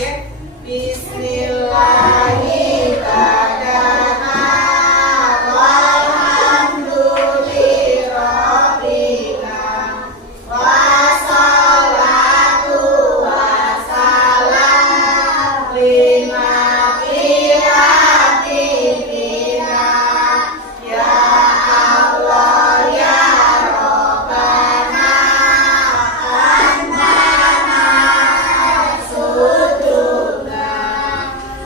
ya. Bismillahirrahmanirrahim. Walhamdulillahirabbil wassalatu wassalam lima bihatifina ya Allah ya Rabbana annana suduna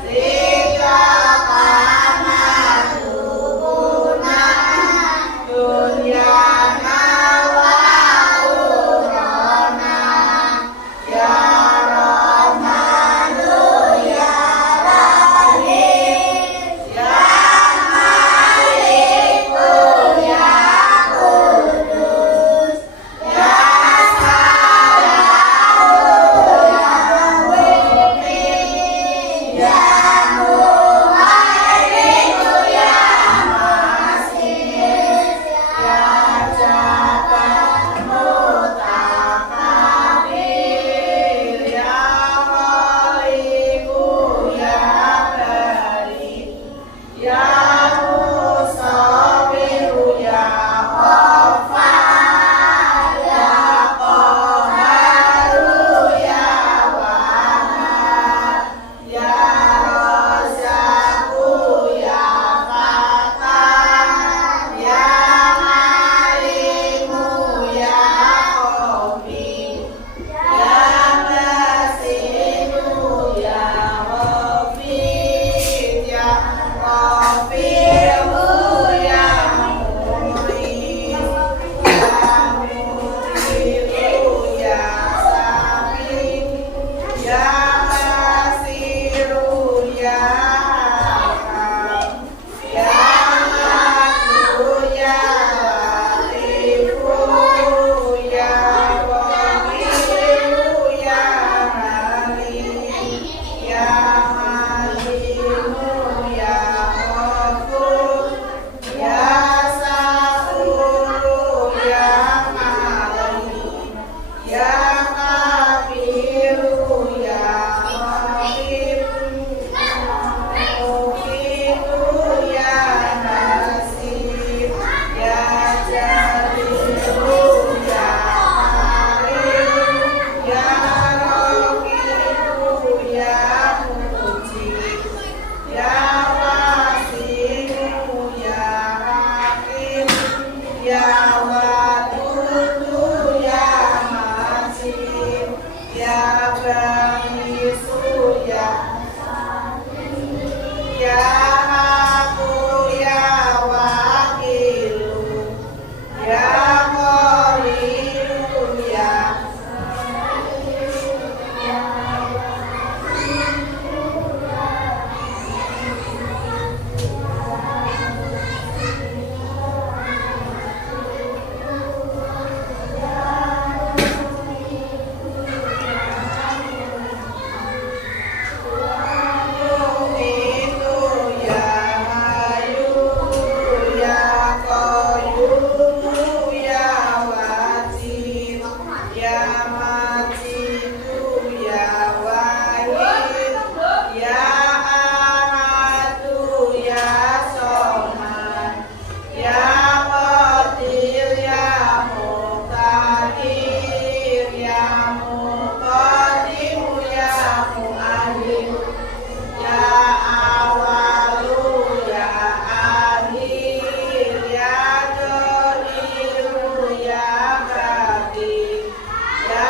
rika kamadubuna dunyana wa urana ya Rahmanu ya Rahim ya Maliku ya Kudus ya Salamu ya Mu'min ya Muhaimidu ya Masih ya Jabbar Mutakabir ya Ghalibu ya Barik ya Musawiru ya Ghaffar ya Qaharu ya Wahhab ya Razzaqu ya Fattah ya Alimu ya Qawi ya Basiru ya Ghafir ya Ghafiru ya Mu'in ya Mu'tiru ya Samin ya Basiru ya Hakam ya Madu ya Latifu ya Wahidu ya Halim ya Halimu ya Ghafur ya Saburu ya Malim ya Kabiru ya Rahim Mufidu ya Nasir ya Jalilu ya Karim ya Raqibu ya Mujib ya Wasi'u ya Hakim ya Wadudu ya Majid ya Bahisu ya Aku ya Wakilu ya Qalilu ya Mu'minu ya Hayu ya Qayyumu ya Wajid ya Majidu ya Wahid ya Ahadu ya Somad ya Qadir ya Muqtadir ya Muqaddim ya Mu'alim ya Awalu ya Akhir ya Dhalilu ya Batin ya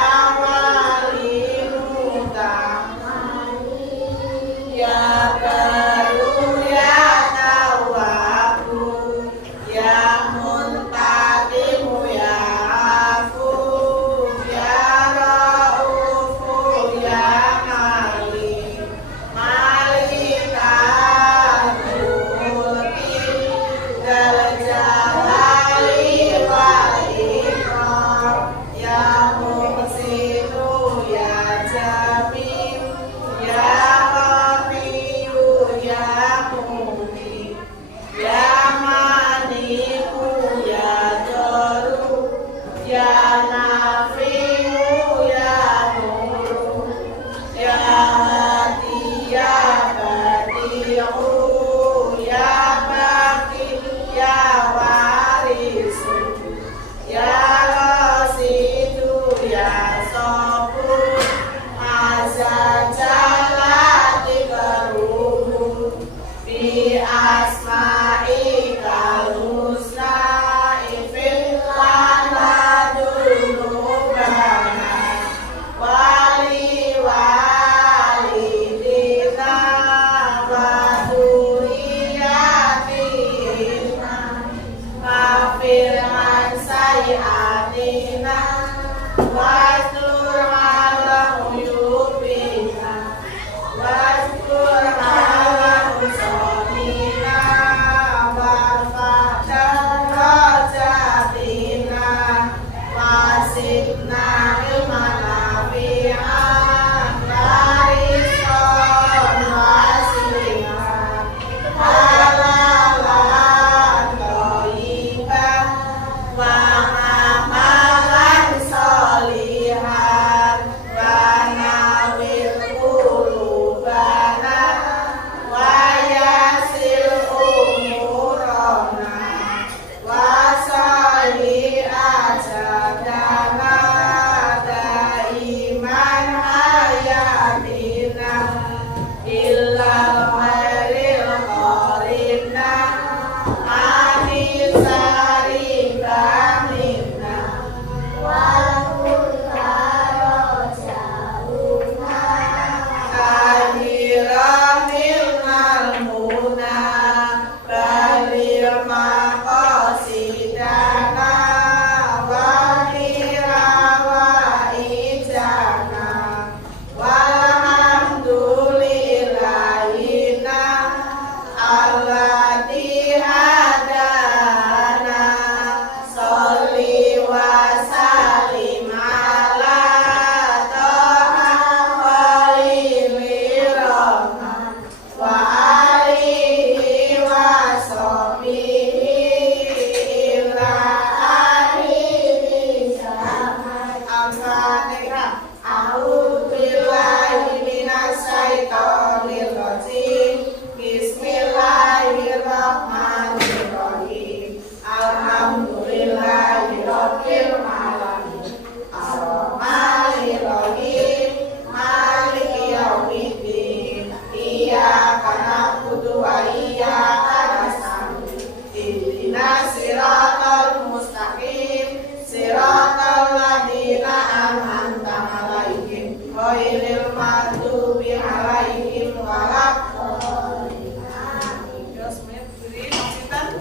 Al-Fatihah. A'udzubillahi minasyaitonir rajim. Bismillahirrahmanirrahim. Alhamdulillahirabbil alamin. Ar-Rahmanirrahim. Maliki yaumiddin. Iyyaka na'budu wa iyyaka nasta'in. Ihdinas siratal mustaqim. Siratal ladzina an'amta 'alaihim ghairil maghdubi 'alaihim waladdallin. Amin. Ya semuanya berdiri, maksitan.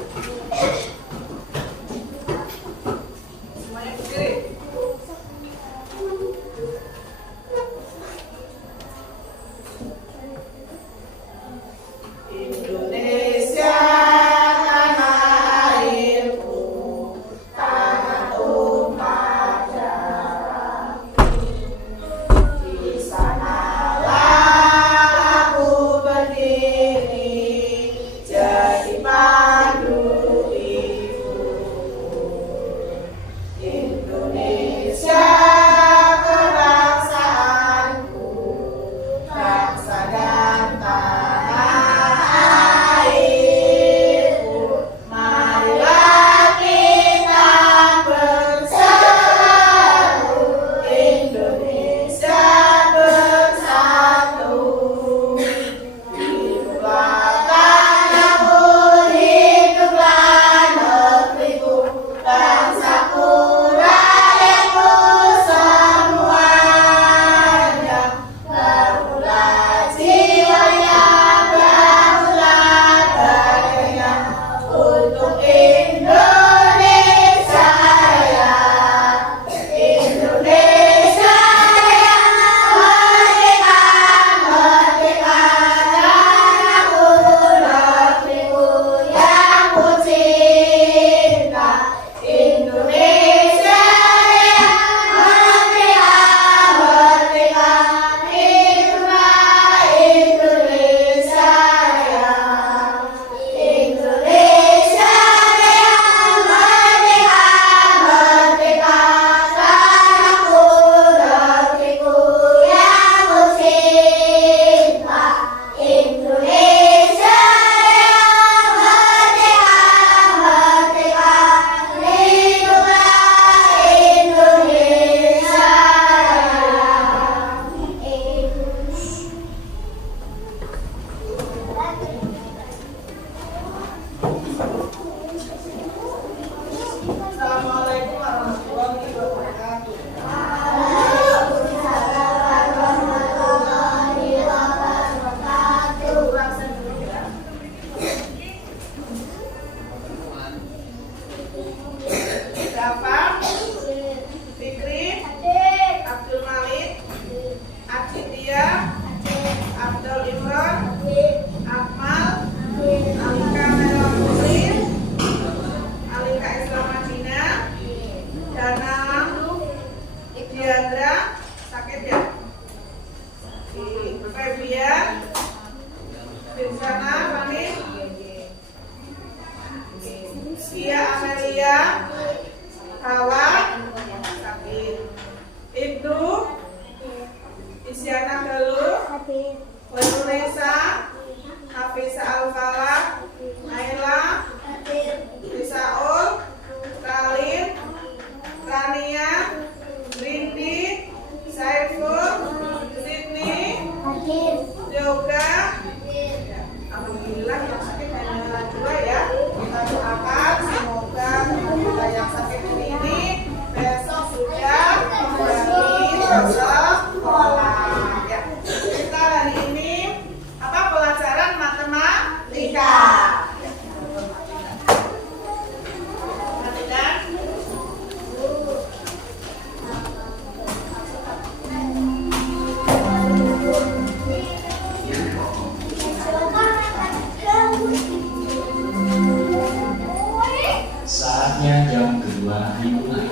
Semuanya berdiri. Indonesia tanah airku, tanah tumpah darah. Di sanalah aku berdiri, jadi pandu ibu. Indonesia kebangsaanku, bangsa dan tanah airku. Marilah kita bersatu, Indonesia bersatu. Hiduplah tanahku, hiduplah negeriku, bangsaku, rakyatku semuanya. Bangunlah jiwanya, bangunlah badannya untuk Indonesia Raya. Indonesia Raya, merdeka, merdeka, tanahku, negeriku yang ku cinta. Indonesia Raya, merdeka, merdeka, hiduplah Indonesia Raya. Indonesia Raya, merdeka, merdeka, tanahku, negeriku yang ku cinta. Indonesia Raya, merdeka, merdeka, hiduplah Indonesia Assalamualaikum warahmatullahi wabarakatuh. Siapa? Fikri, Abdul Malik, Acitia, Abdul Imran, Akmal, Alika Merah Putri, Alika Islam Madinah, Dana, Diandra, sakit ya? Febian, Binsana, Fani, Sia Amelia, Hawa, sakit. Ibnu, Isyana Galuh, Wanunesa, Hafisa Al-Falah, Naila, Isaul, Kalim, Rania, Rindi, Saiful, Sydney, Yoga. Alhamdulillah yang sakit hanya 2 ya. Kita doakan semoga kita yang sakit ini besok sudah kembali ke sekolah. Ya. Kita hari ini apa pelajaran matematika. Perhatikan. Saatnya jam kedua dimulai.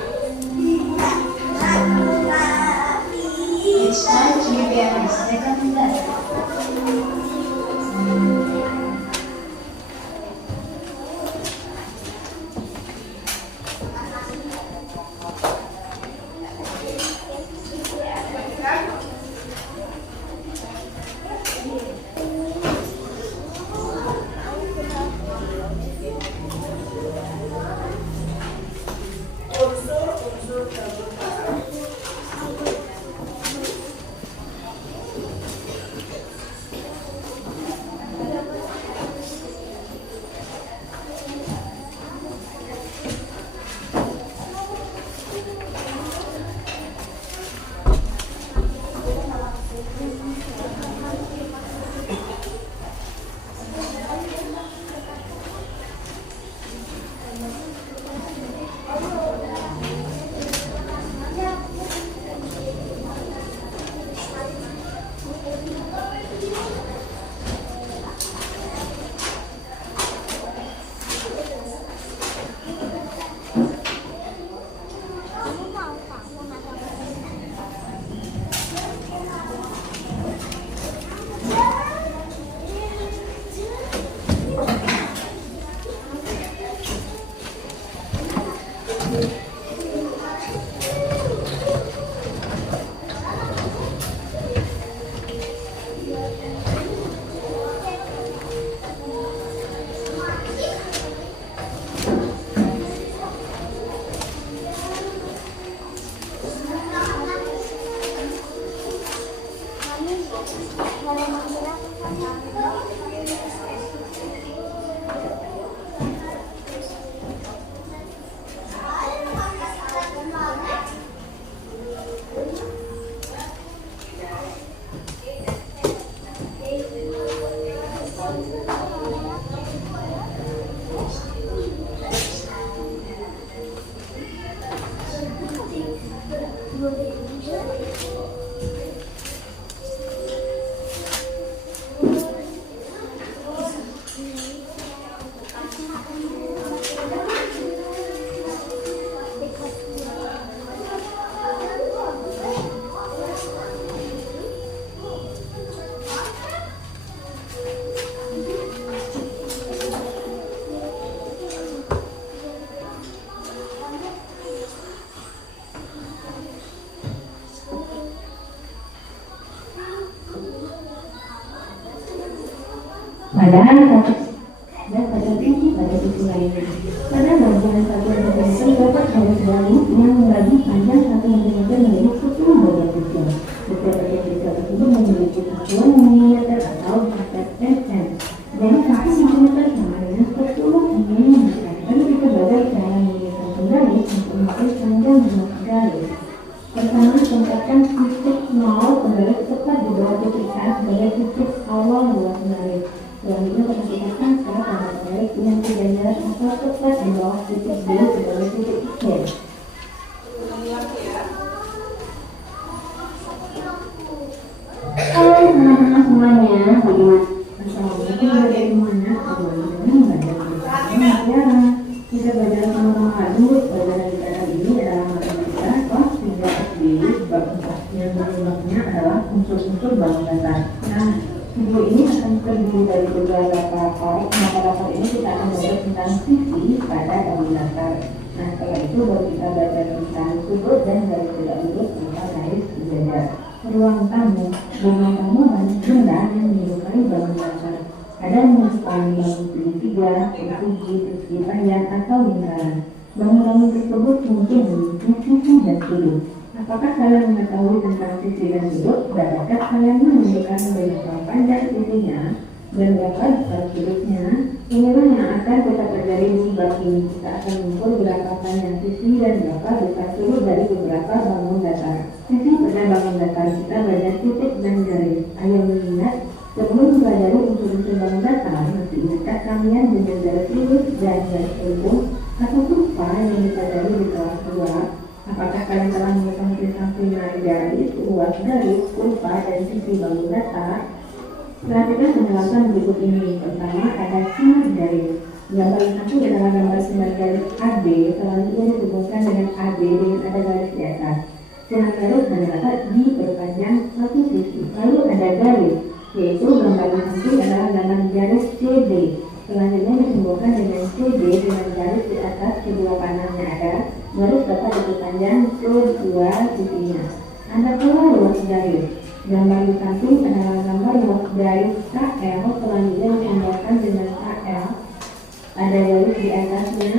Padahal dan pada tinggi pada sisi lainnya. Pada bagian satu meter dapat garis garis yang membagi panjang 1 meter menjadi 10 bagian kecil. Setiap bagian kecil tersebut memiliki satuan milimeter atau cm. Jadi 1 meter sama dengan 10 milimeter. Dan kita belajar cara mengikat garis untuk mengatur panjang bentuk garis. Pertama, tempatkan titik 0 garis tepat di bawah titik A sebagai titik awal luas garis. Selanjutnya perhatikan cara tanda garis dengan tiga jarak atau tepat di bawah titik B sebagai titik C. Halo teman-teman semuanya, bagaimana? Assalamualaikum warahmatullahi wabarakatuh. Kita belajar sama-sama lagi. Pelajaran kita kali ini adalah matematika kelas 3 SD bab 4 yang judulnya adalah unsur-unsur bangun datar. Nah, video ini akan terdiri dari beberapa rapor. Maka rapor ini kita akan belajar tentang sisi pada bangun datar. Nah, setelah itu baru kita belajar tentang sudut dan garis tidak lurus serta garis sejajar. Ruang tamu banyak benda yang menyerupai bangun datar. Ada yang menyerupai bangun segitiga, persegi panjang atau lingkaran. Bangunan tersebut mungkin memiliki sisi dan sudut. Apakah kalian mengetahui tentang sisi dan sudut? Dapatkah kalian menunjukkan berapa panjang sisinya dan berapa besar sudutnya? Inilah yang akan kita pelajari di bab ini. Kita akan mengukur berapa panjang sisi dan berapa besar sudut dari beberapa bangun datar. Sisi pada bangun datar kita belajar titik dan garis. Ayo mengingat, sebelum mempelajari unsur-unsur bangun datar, masih ingatkah kalian dengan garis lurus dan garis lurus atau kurva yang dipelajari di kelas 2? Apakah kalian telah mengetahui tentang penggunaan garis, ruas garis, kurva, dan sisi bangun datar? Perhatikan penjelasan berikut ini. Pertama, ada sinar garis. Gambar yang satu adalah gambar sinar garis AB, selanjutnya dihubungkan dengan AB dengan ada garis di atas. Sinar garis terdapat di perpanjang satu sisi. Lalu ada garis, yaitu gambar yang satu adalah gambar garis CD. Selanjutnya dihubungkan dengan CD dengan garis di atas kedua panahnya ada. Garis dapat diperpanjang kedua sisinya. Ada pula luas garis. Gambar di samping adalah gambar luas garis KL, selanjutnya ditambahkan dengan KL. Ada garis di atasnya.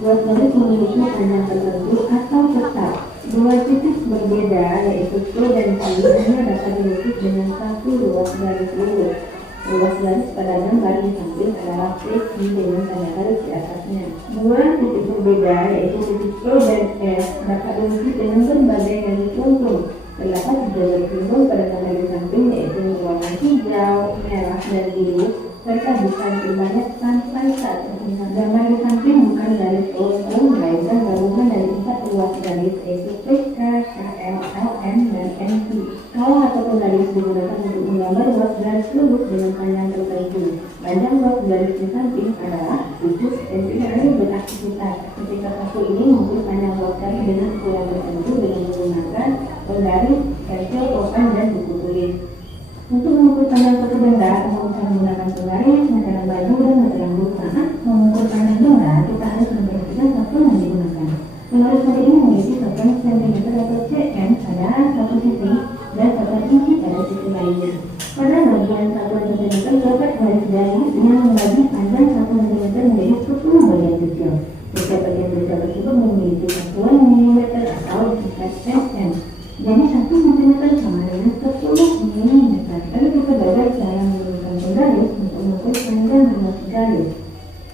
Luas garis memiliki panjang tertentu atau tetap. Dua titik berbeda yaitu P dan Q hanya dapat dilukis dengan satu luas garis lurus. Luas garis pada gambar di samping adalah P dengan tanda garis di atasnya. Dua titik berbeda yaitu titik P dan S dapat dilukis dengan berbagai garis lurus. Terdapat tiga garis lurus pada gambar di samping yaitu warna hijau, merah, dan biru serta bisa diperbanyak sampai saat terlihat. Gambar di samping bukan garis lurus, melainkan gabungan dari empat luas garis yaitu PK, KL, LM, dan NP. Kalau ataupun garis digunakan untuk menggambar luas garis lurus dengan panjang tertentu. Panjang luas garis di samping adalah khusus NP beraktivitas. Ketika satu ini mengukur panjang luas garis dengan ukuran tertentu dengan menggunakan penggaris, pensil, pulpen, dan buku tulis. Untuk mengukur panjang satu benda, kita bisa menggunakan penggaris, meteran baju, dan meteran bulsa. Mengukur panjang benda, kita harus memperhatikan satuan yang digunakan. Penggaris kali ini memiliki satuan cm atau cm pada satu sisi dan satuan inci pada sisi lainnya. Pada bagian satuan cm terdapat garis garis yang membagi panjang 1 cm menjadi 10 bagian kecil. Setiap bagian kecil tersebut memiliki satuan milimeter atau disingkat mm. Jadi 1 cm cm sama dengan 10 mm. Lalu kita belajar cara menggunakan penggaris untuk mengukur panjang ruas garis.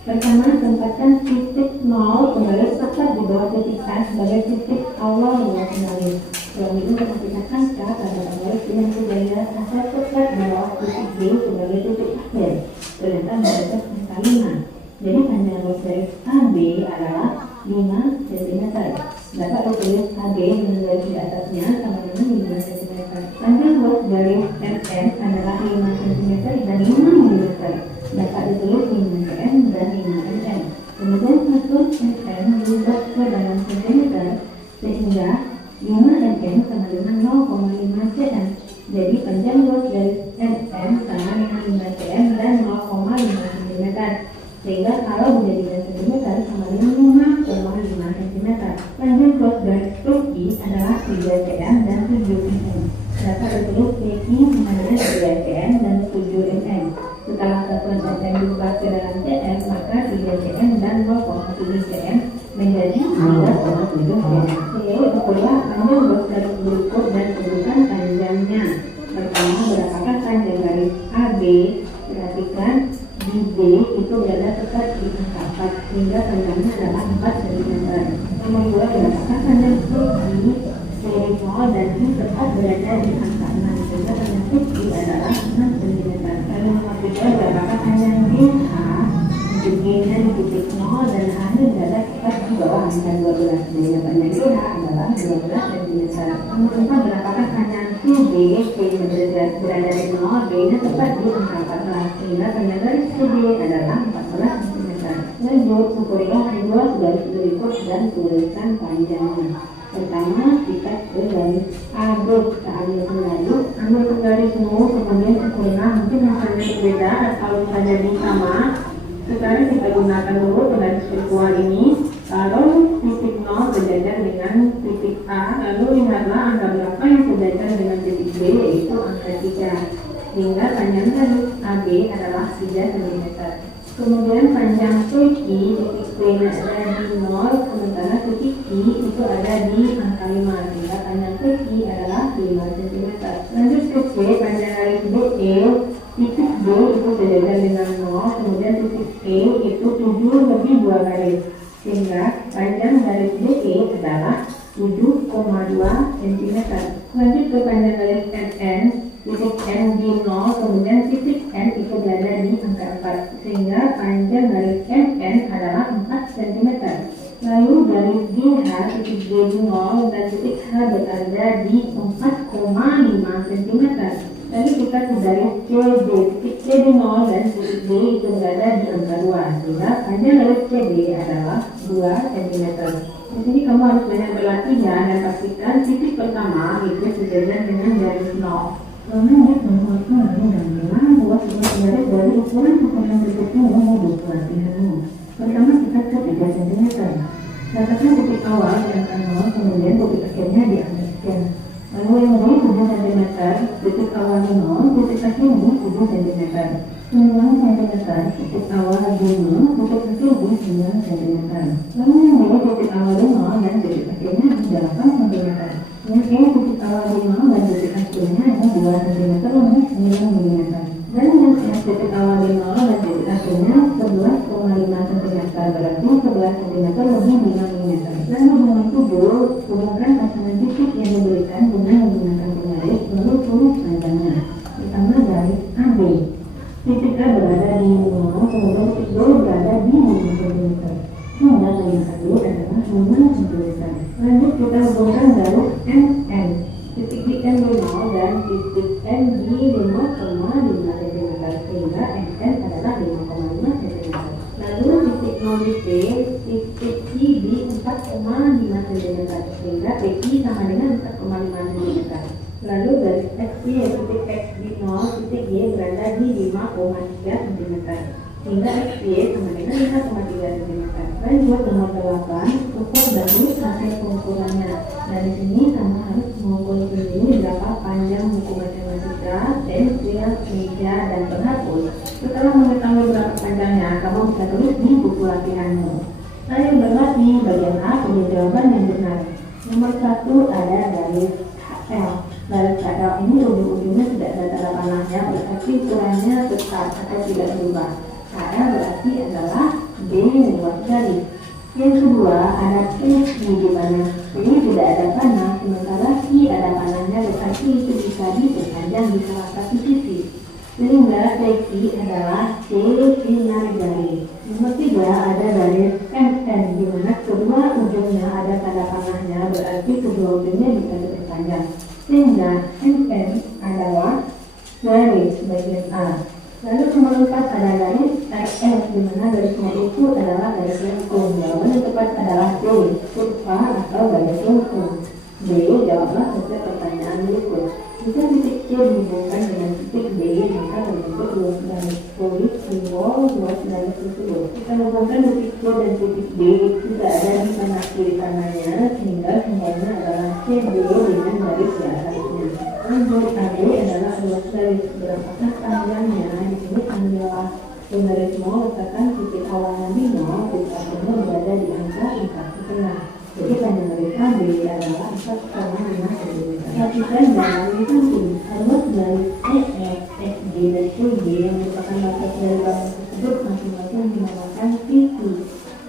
Pertama, tempatkan titik 0 penggaris tepat di bawah titik A sebagai titik awal ruas garis. Setelah itu kita angka pada penggaris dengan bergaya asal tepat di bawah titik B sebagai titik akhir. Sedangkan batas angka 5. Jadi panjang ruas garis AB adalah 5 cm. Dapat ditulis AB dengan garis di atasnya sama dengan 5 cm. Panjang ruas garis MM adalah 5 cm dan 5 mm. Dapat ditulis 5 cm dan 5 mm. Kemudian atur mm diubah ke dalam cm sehingga 5 mm sama dengan 0,5 cm. Jadi panjang ruas garis MM sama dengan 5 cm dan 0,5 cm. Sehingga kalau dijadikan cm sama dengan 5,5 cm. Panjang ruas garis PQ adalah 3 cm dan 7 mm. Dapat ditulis PQ sama dengan 3 cm dan 7 mm. Setelah satuan cm diubah ke dalam cm, maka 3 cm dan 0,7 cm menjadi 3,7 cm. Sehingga ukurlah panjang ruas garis berikut dan tentukan panjangnya. Pertama, berapakah panjang garis AB? Perhatikan di B itu berada tepat di angka 4 hingga panjangnya adalah 4 cm. Nomor 2, berapakah panjang PQ dari 0 dan I tepat berada di angka 6 sehingga panjang PQ adalah 6 cm. Lalu nomor 3, berapakah panjang BH untuk G-nya di titik 0 dan H-nya berada tepat di bawah angka 12 sehingga panjang BH adalah 12 cm. Nomor 4, berapakah panjang CB? C-nya berada di 0, B-nya tepat di angka 14 sehingga panjang garis CB adalah 14 cm. Lanjut, ukurilah ruas garis berikut dan tuliskan panjangnya. Pertama, kita ke garis AB. Kita ambil penggaris semua, kemudian ukurlah. Mungkin hasilnya berbeda atau bisa jadi sama. Sekarang kita gunakan dulu penggaris virtual ini. Lalu titik 0 sejajar dengan titik A. Lalu lihatlah angka berapa yang sejajar dengan titik B, yaitu angka 3. Sehingga panjang garis AB adalah 3 cm. Kemudian panjang PQ, titik P-nya ada di 0, sementara titik I itu ada di angka 5, sehingga panjang PQ adalah 5 cm. Lanjut ke C, panjang garis BE, titik B itu sejajar dengan 0, kemudian titik E itu 7 lebih 2 garis, sehingga panjang garis BE adalah 7,2 cm. Lanjut ke panjang garis MN, titik M di 0, kemudian titik N itu berada di angka 4, sehingga panjang garis MN adalah 4 cm. Lalu garis GH, titik G di 0 dan titik H berada di 4,5 cm. Lalu kita ke garis CD, titik C di 0 dan titik D itu berada di angka 2, sehingga panjang garis CD adalah 2 cm. Di sini kamu harus banyak berlatih ya, dan pastikan titik pertama itu sejajar dengan garis 0. Lanjut mengukur dan memang buat garis dari ukuran berikutnya mau buat latihanmu. Pertama, kita ke 3 cm. Katakan titik awal di angka 0, kemudian titik akhirnya di angka sekian. Lalu yang ini 7 cm, titik awal di 0, titik akhirnya 7 cm. 9 cm, titik awal di 0, titik akhirnya 9 cm. Lalu yang ini titik awal di 0 dan titik akhirnya 8 cm. Yang ini titik awal di 0 dan titik akhirnya 2 cm lebih 9 mm. Dan yang titik awal di 0 dan titik akhirnya 11,5 cm, berarti 11 cm lebih 5 mm. Dan hubungan 7, hubungkan pasangan titik yang diberikan dengan menggunakan penggaris, lalu tulis panjangnya. Pertama, garis AB. Titik A berada di 0, kemudian titik B berada di 5 cm. Hingga garis A adalah 5 cm. Lanjut kita hubungkan garis MN. Titik di M di 0 dan titik M di 5,5 cm, sehingga MN adalah 5,5 cm. Lalu titik 0 di P, titik I di 4,5 cm, sehingga PI sama dengan 4,5 cm. Lalu garis XY, titik X di 0, titik Y berada di 5,3 cm, sehingga XY sama dengan 5,3 cm. Lanjut nomor 8, ukur dan tulis hasil pengukurannya. Dari sini kamu harus mengukur sendiri berapa panjang buku matematika, pensil, meja, dan penghapus. Setelah mengetahui berapa panjangnya, kamu bisa tulis di buku latihanmu. Ayo berlatih bagian A, pilih jawaban yang benar. Nomor 1 ada garis HL. Lalu garis kadal ini ujung-ujungnya tidak ada tanda panahnya, berarti ukurannya tetap atau tidak berubah. KL berarti adalah D luas garis. Yang kedua ada P di mana P tidak ada panah, sementara I ada panahnya, berarti itu bisa diperpanjang di salah satu sisi. Sehingga PQ adalah C sinar garis. Nomor 3 ada garis FN di mana kedua ujungnya ada tanda panahnya, berarti kedua ujungnya bisa diperpanjang. Sehingga FN adalah garis bagian A. Lalu nomor 4 ada garis RS di mana garisnya itu adalah garis lengkung. Jawaban yang tepat adalah D, kurva atau garis lengkung. D jawablah sesuai pertanyaan berikut. Jika titik C dihubungkan dengan titik D, maka terbentuk luas garis. Tulis simbol luas garis tersebut. Kita hubungkan titik C dan titik D tidak ada di kanan kiri kanannya, sehingga simbolnya adalah CD dengan garis di atasnya. Garis AB adalah luas garis. Berapakah panjangnya? Di sini ambillah garis nol, letakkan titik awalnya di 0, titik akhirnya berada di angka 4,5. Jadi panjang garis AB adalah 4,5 cm. Perhatikan dalam samping ruas garis EF, FG, dan CG yang merupakan batas dari bangun tersebut masing-masing dinamakan sisi.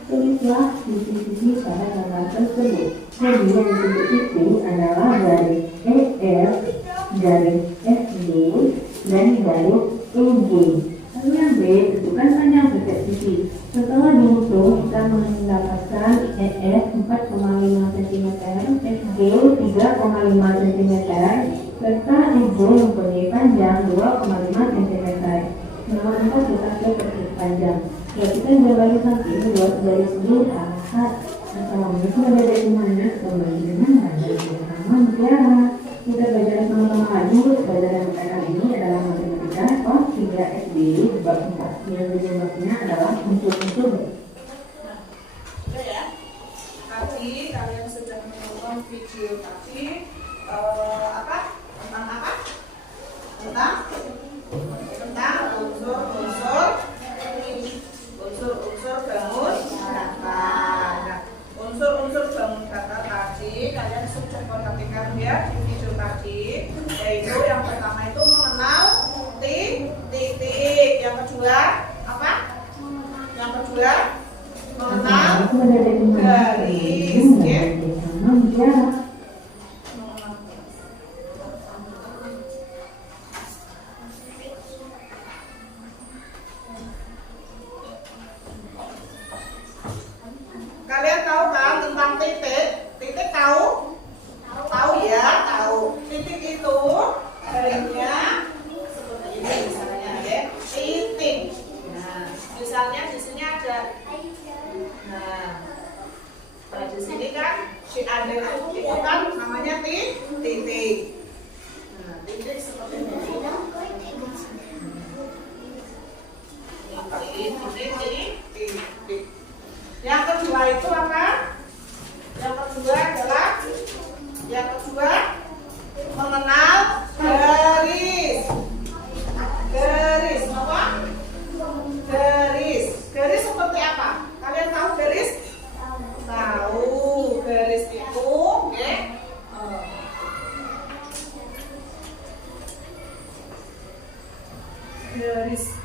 Tulislah sisi-sisi pada gambar tersebut. Jadi yang disebut sisi adalah garis EF, garis FG, dan garis EG. Lalu yang B, tentukan panjang setiap sisi. Setelah dihitung, kita mendapatkan EF 4,5 cm, FG 3,5 cm, serta EG mempunyai panjang 2,5 cm. Nomor 4 letakkan persegi panjang. Perhatikan gambar samping luas garis D arah Assalamualaikum berada di mana? Kembali dengan Belajar Bersama Mutiara. Kita belajar sama-sama lagi. Pelajaran kali ini adalah matematika kelas 3 SD bab 4 yang penyebabnya adalah unsur-unsur. Sudah ya. Tadi kalian sudah menonton video tadi apa? Tentang apa? Tentang unsur-unsur bangun datar. Nah, unsur-unsur bangun datar tadi kalian sudah perhatikan ya di video tadi, yaitu yang pertama itu mengenal titik, yang kedua apa? Yang kedua mengenal garis, ya. Kalian tahu kan tentang titik? Titik tahu? Tahu ya, tahu. Titik itu garisnya seperti ini misalnya ya. Titik. Nah, misalnya di sini ada. Nah, di sini kan si ada itu kan namanya titik. Nah, titik seperti ini. Titik. Yang kedua itu apa? Yang kedua adalah mengenal garis. Garis apa? Garis seperti apa? Kalian tahu garis? Tahu. Garis itu, oke? Garis.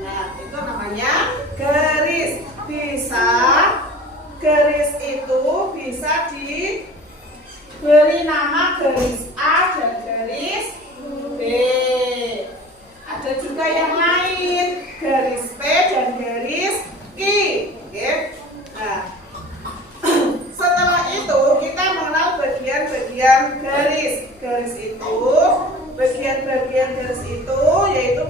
Nah, itu namanya garis. Garis itu bisa diberi nama garis A dan garis B. Ada juga yang lain, garis P dan garis Q. Oke. Nah, setelah itu kita mengenal bagian-bagian garis. Garis itu, bagian-bagian garis itu yaitu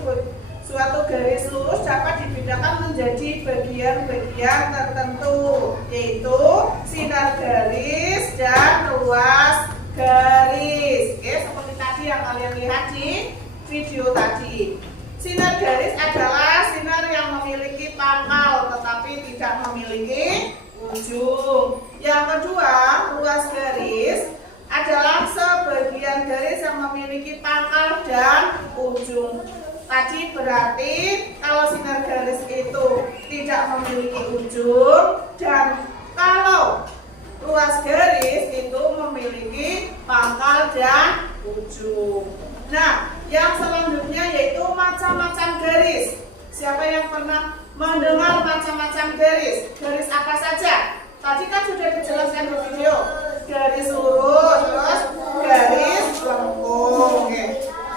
suatu garis lurus dapat dibedakan menjadi bagian-bagian tertentu, yaitu sinar garis dan luas garis. Oke, seperti tadi yang kalian lihat di video tadi. Sinar garis adalah sinar yang memiliki pangkal tetapi tidak memiliki ujung. Yang kedua, luas garis adalah sebagian garis yang memiliki pangkal dan ujung. Tadi berarti kalau sinar garis itu tidak memiliki ujung, dan kalau luas garis garis. Siapa yang pernah mendengar macam-macam garis? Garis apa saja? Tadi kan sudah dijelaskan di video. Garis lurus, terus garis lengkung. Oke.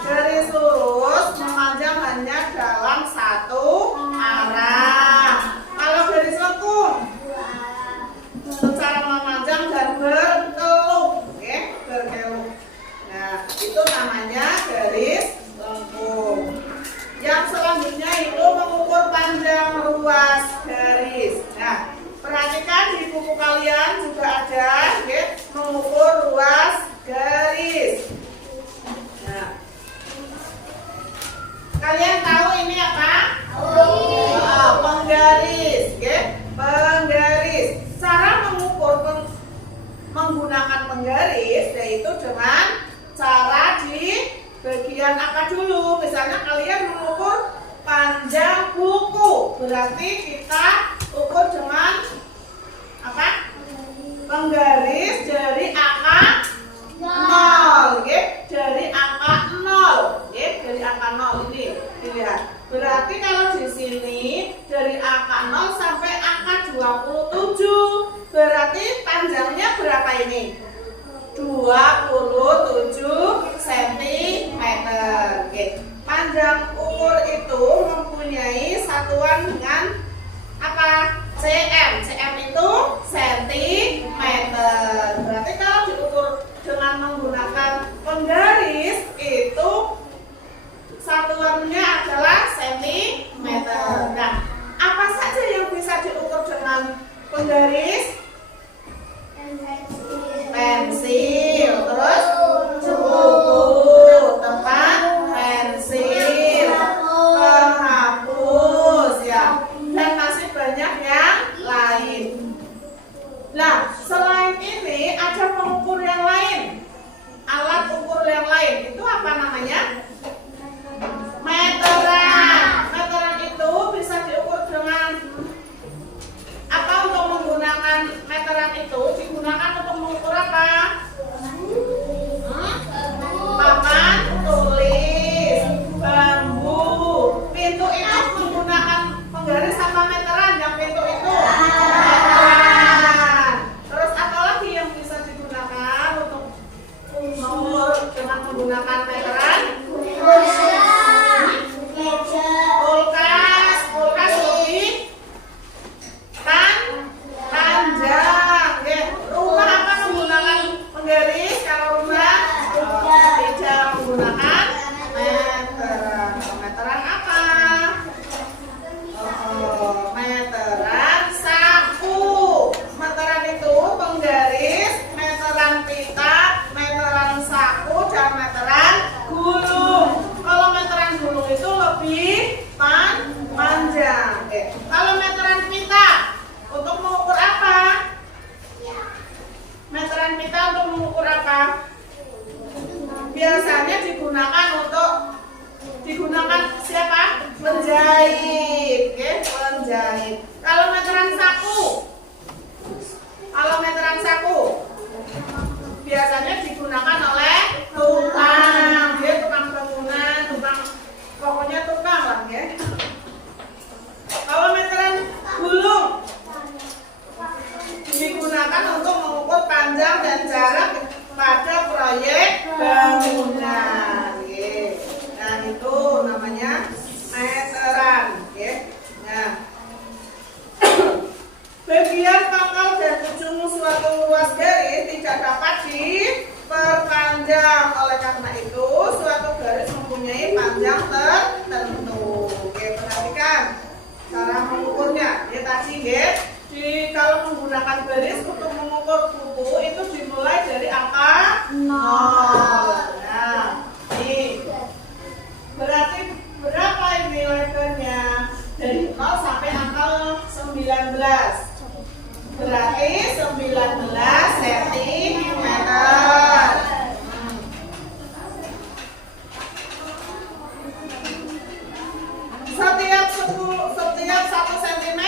Garis lurus memanjang hanya dalam satu arah. Kalau garis lengkung secara memanjang dan berkeluk, oke, berkeluk. Nah, itu namanya garis lengkung. Yang selanjutnya itu mengukur panjang ruas garis. Nah, perhatikan di buku kalian juga ada, oke, mengukur ruas garis. Nah, kalian tahu ini apa? Penggaris, oke, penggaris. Cara mengukur menggunakan penggaris yaitu dengan cara di bagian apa dulu. Misalnya kalian mengukur panjang buku, berarti kita ukur dengan apa? Penggaris dari angka 0, oke? Dari angka 0, oke? Dari angka 0 ini dilihat. Berarti kalau di sini dari angka 0 sampai angka 27, berarti panjangnya berapa ini? 27 cm. Oke. Panjang ukur itu mempunyai satuan dengan apa? cm. cm itu centimeter. Berarti kalau diukur dengan menggunakan penggaris itu satuannya adalah centimeter. Nah, apa saja yang bisa diukur dengan penggaris? Pensil, terus buku, tempat pensil, penghapus, ya, dan masih banyak yang lain. Nah, selain ini ada pengukur yang lain, alat ukur yang lain. Itu apa namanya? Meteran. Meteran itu bisa diukur dengan apa? Untuk menggunakan meteran itu digunakan untuk mengukur apa? Papan tulis, bambu, pintu itu menggunakan penggaris sama meteran. Yang pintu itu meteran. Terus apa lagi yang bisa digunakan untuk mengukur dengan menggunakan meteran? Kulkas. Kulkas lebih panjang. Ya. Rumah apa menggunakan penggaris? Kalau rumah tidak menggunakan meteran. Meteran apa? Meteran saku. Meteran itu penggaris, meteran pita, meteran saku, dan meteran gulung. Kalau meteran gulung itu lebih panjang. Oke. Kalau meteran pita untuk mengukur apa? Meteran pita untuk mengukur apa? Biasanya digunakan siapa? Penjahit, oke? Penjahit. Kalau meteran saku biasanya digunakan oleh tukang, ya, tukang bangunan, pokoknya tukang lah, ya. Kalau meteran gulung digunakan untuk mengukur panjang dan jarak pada proyek bangunan. Nah, itu namanya meteran. Nah, bagian pangkal dan ujung suatu ruas garis tidak dapat diperpanjang. Oleh karena itu, suatu garis mempunyai panjang tertentu. Oke, perhatikan cara mengukurnya. Ya tadi, kalau menggunakan garis untuk mengukur buku itu dimulai dari angka 0. Nah, ini berarti berapa ini lebarnya? Dari 0 sampai angka 19. Berarti 19 cm. Setiap 1 cm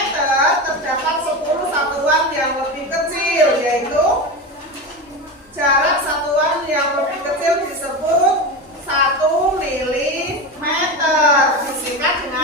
terdapat 10 satuan yang lebih kecil, yaitu jarak satuan yang lebih kecil disebut 1 mm, disingkat dengan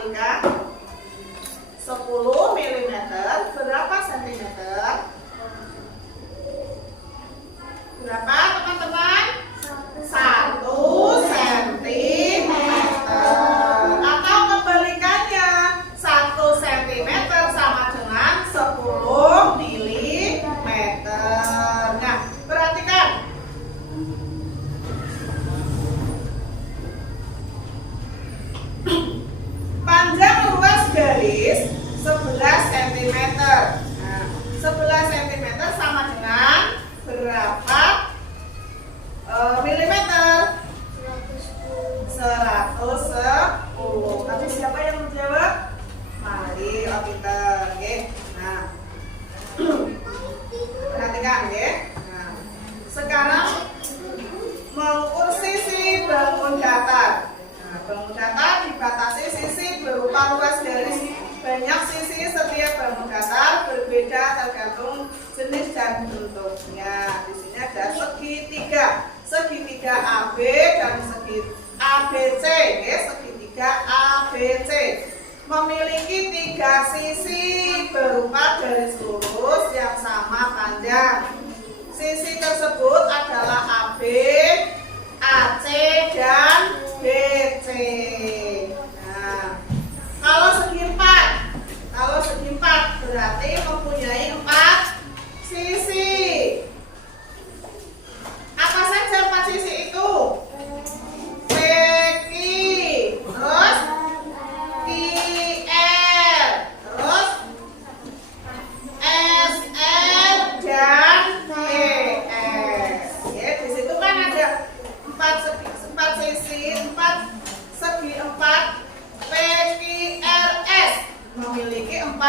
kalikan 10 mm berapa sentimeter? Berapa teman-teman? 1 sentimeter. Atau kebalikannya, 1 sentimeter sama dengan 10 milimeter. Nah, perhatikan. Panjang luas garis 11 cm. Nah, 11 cm sama dengan berapa milimeter? 110. Tapi siapa yang menjawab? Mari, oh pinter. Oke. Nah, perhatikan ya. Nah, sekarang mengukur sisi bangun datar. Nah, bangun datar dibatasi sisi berupa luas garis. Banyak sisi setiap bangun datar berbeda tergantung jenis dan bentuknya. Di sini ada segitiga, segitiga AB dan segi ABC, ya, segitiga ABC memiliki 3 sisi berupa garis lurus yang sama panjang. Sisi tersebut adalah AB, AC, dan BC. Nah, kalau segi 4 berarti mempunyai 4 sisi. Apa saja 4 sisi itu? PQ, terus QR, terus SR dan ES. Ya, di situ kan ada 4 sisi, 4 segi 4 PQRS memiliki 4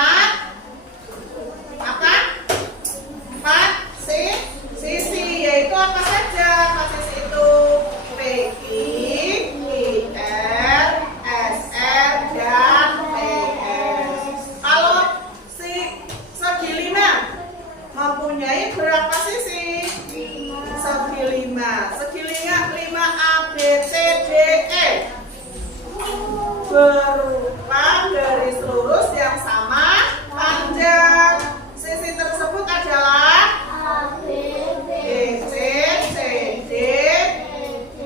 sisi, yaitu apa saja 4 sisi itu? PQ, QR, SR, dan PS. Kalau segi 5 mempunyai berapa sisi? Segi 5. Segi 5 ABCDE berupa garis lurus yang sama panjang. Sisi tersebut adalah BC, CD,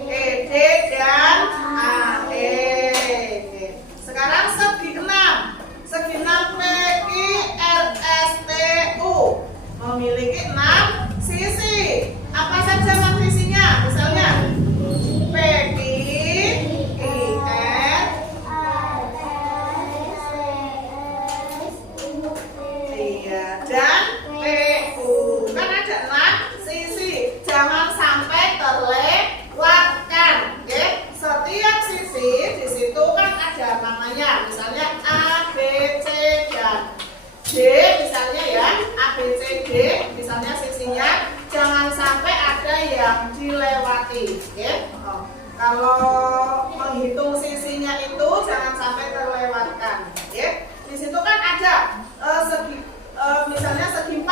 ED, dan AE. Sekarang segi 6. Segi 6 PQ, RSTU memiliki 6 sisi. Apa saja 6 sisinya? Misalnya PQ, IR, dan PU. Kan ada 6 sisi. Jangan sampai terlewatkan. Ya. Setiap sisi di situ kan ada namanya. Misalnya A, B, C, dan D. Misalnya ya, A, B, C, D. Misalnya sisinya jangan sampai ada yang dilewati. Ya. Kalau menghitung sisinya itu jangan sampai terlewatkan. Ya. Di situ kan ada misalnya segi 4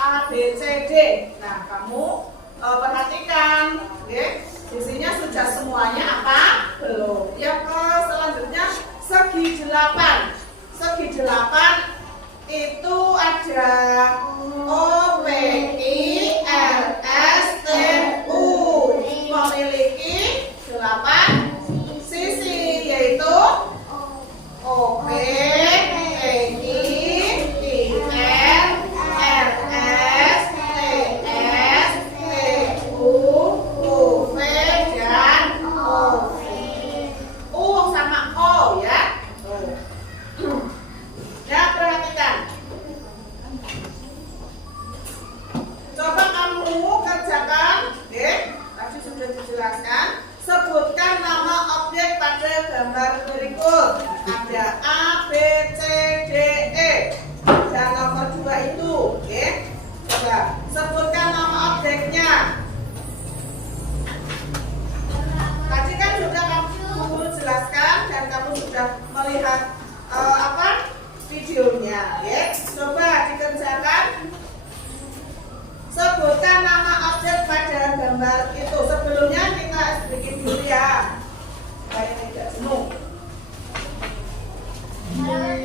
A, B, C, D. Nah, kamu perhatikan, okay? Sisinya sudah semuanya apa? Belum. Yang selanjutnya segi 8. Segi 8 itu ada O, P, I, R, S, T, U memiliki 8 sisi, yaitu O, P, sebutkan nama objek pada gambar berikut. Ada A, B, C, D, E. Dan nomor 2 itu, oke? Coba sebutkan nama objeknya. Tadi kan sudah kamu jelaskan dan kamu sudah melihat videonya, ya. Coba dikerjakan. Sebutkan nama objek pada gambar itu. Sebelumnya kita bikin dulu ya, supaya tidak jenuh. Sebentar.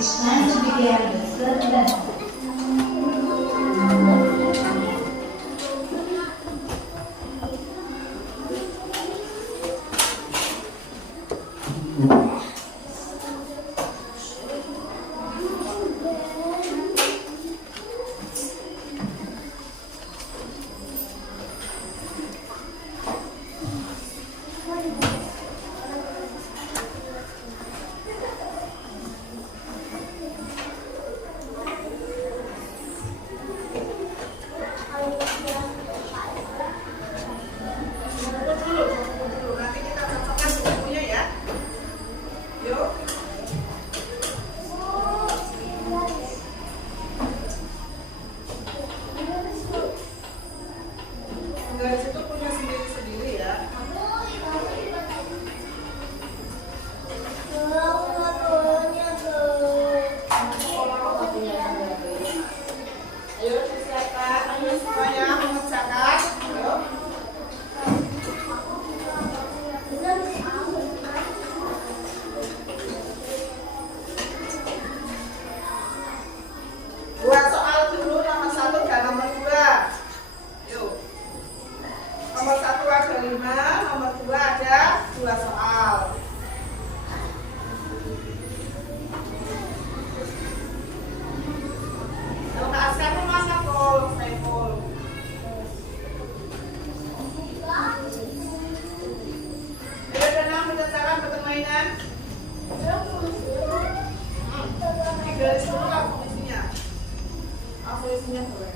It's time to begin the third lesson. Nanti kita cocokkan bukunya ya. Yuk. Garis itu punya sendiri-sendiri ya. Ayo disiapkan semuanya mengerjakan. Ayo. Buat soal dulu nomor 1 dan nomor 2. Yuk. Nomor 1 ada 5, nomor 2 ada 2 soal. Kalau Kak Aska tuh masa full, saya full. Ayo Dana mengerjakan permainan. Di garis dulu lah fungsinya. Fungsinya boleh.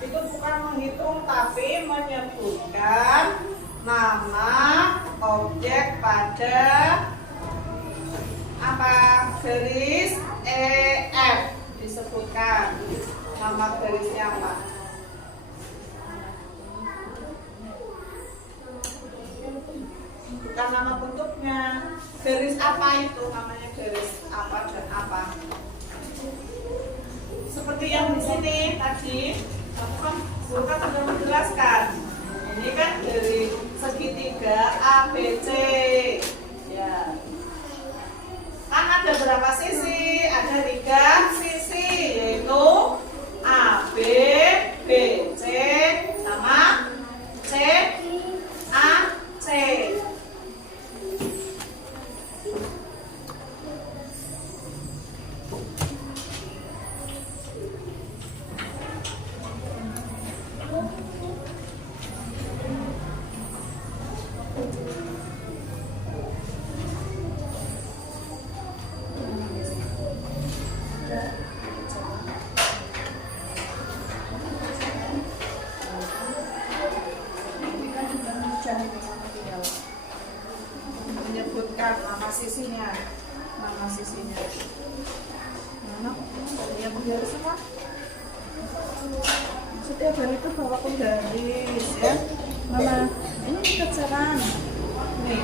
Itu bukan menghitung tapi menyebutkan nama objek pada apa garis EF, disebutkan nama garisnya apa. Bukan nama bentuknya, garis apa itu namanya, garis apa dan apa. Seperti yang di sini tadi, guru kan sudah menjelaskan. Ini kan dari segitiga ABC. Ya. Kan ada berapa sisi? Ada 3 sisi, yaitu AB, BC, sama CAC. Menyebutkan nama sisinya, mana yang penggaris semua. Setiap hari itu bawa penggaris ya. Mama, ini kerjakan nih.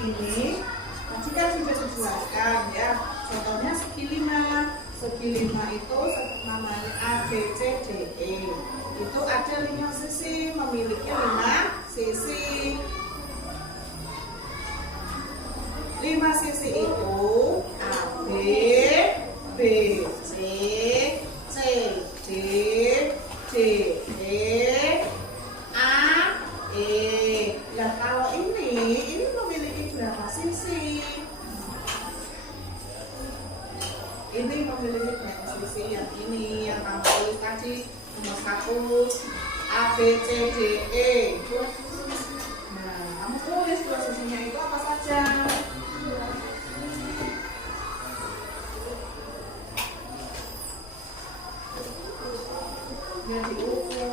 Ini tadi kan sudah dijelaskan ya. Contohnya segi 5. Segi 5 itu namanya A, B, C, D, E. Itu ada 5 sisi. 5 sisi itu A, B, B, C, C, D, D, E, A, E. Nah, kalau ini memiliki berapa sisi? Ini memiliki berapa sisi? Yang ini, yang kamu tulis tadi, nomor 1, A, B, C, D, E. Nah, kamu tulis dua sisinya itu apa saja? Ya, diukur.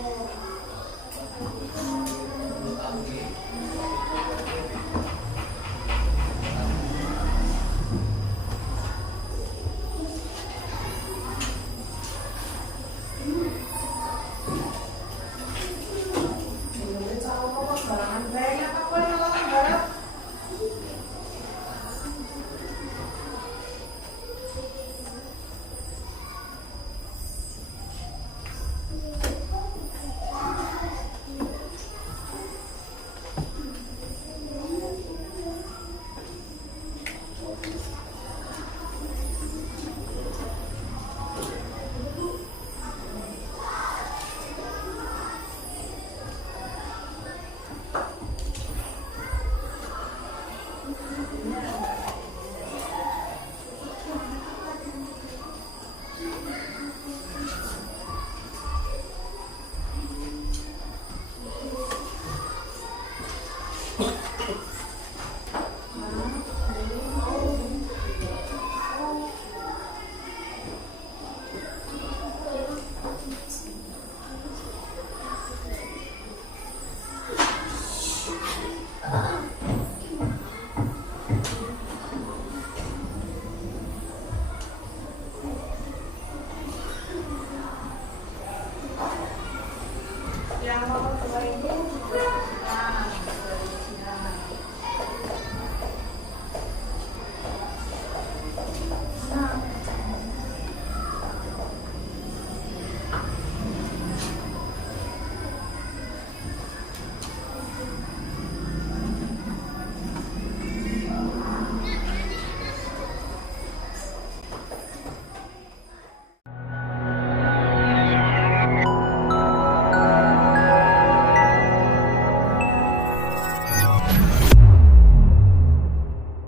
Yang nomor 2 ini juga